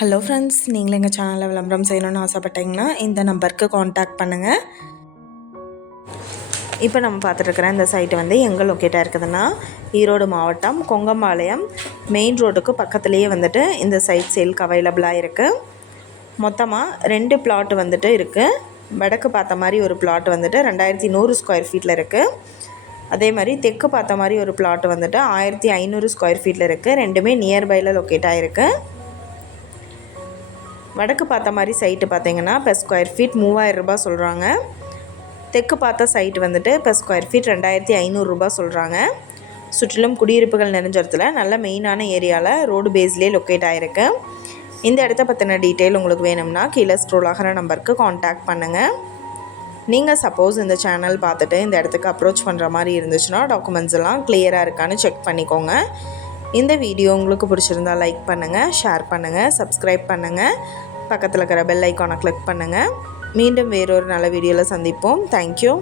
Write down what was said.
Hello friends, நீங்களும் எங்கள் சேனலில் விளம்பரம் செய்யணும்னு ஆசைப்பட்டீங்கன்னா இந்த நம்பருக்கு காண்டாக்ட் பண்ணுங்கள். இப்போ நம்ம பார்த்துட்ருக்குற இந்த சைட்டு வந்து எங்கே லொக்கேட்டாக இருக்குதுன்னா, ஈரோடு மாவட்டம் கொங்கம்பாளையம் மெயின் ரோட்டுக்கு பக்கத்துலேயே வந்துட்டு இந்த சைட் சேலுக்கு அவைலபிளாக இருக்குது. மொத்தமாக 2 பிளாட் வந்துட்டு இருக்குது. வடக்கு பார்த்த மாதிரி ஒரு பிளாட் வந்துட்டு 2100 ஸ்கொயர் ஃபீட்டில் இருக்குது. அதே மாதிரி தெற்கு பார்த்த மாதிரி ஒரு பிளாட் வந்துட்டு 1500 ஸ்கொயர் ஃபீட்டில் இருக்குது. ரெண்டுமே நியர்பையில் லொக்கேட் ஆகிருக்கு. வடக்கு பார்த்த மாதிரி சைட்டு பார்த்திங்கன்னா பெர் ஸ்கொயர் ஃபீட் 3000 ரூபாய் சொல்கிறாங்க. தெற்கு பார்த்த சைட்டு வந்துட்டு பெர் ஸ்கொயர் ஃபீட் 2500 ரூபாய் சொல்கிறாங்க. சுற்றிலும் குடியிருப்புகள் நிறைஞ்ச இடத்துல நல்ல மெயினான ஏரியாவில் ரோடு பேஸ்லேயே லொக்கேட் ஆகிருக்கு. இந்த இடத்த பற்றின டீட்டெயில் உங்களுக்கு வேணும்னா கீழே ஸ்க்ரோல் ஆகிற நம்பருக்கு காண்டாக்ட் பண்ணுங்கள். நீங்கள் சப்போஸ் இந்த சேனல் பார்த்துட்டு இந்த இடத்துக்கு அப்ரோச் பண்ணுற மாதிரி இருந்துச்சுன்னா டாக்குமெண்ட்ஸ் எல்லாம் கிளியராக இருக்கான்னு செக் பண்ணிக்கோங்க. இந்த வீடியோ உங்களுக்கு பிடிச்சிருந்தால் லைக் பண்ணுங்கள், ஷேர் பண்ணுங்கள், சப்ஸ்கிரைப் பண்ணுங்கள், பக்கத்தில் இருக்கிற பெல் ஐக்கானை கிளிக் பண்ணுங்கள். மீண்டும் வேறொரு நல்ல வீடியோவில் சந்திப்போம். தேங்க்யூ.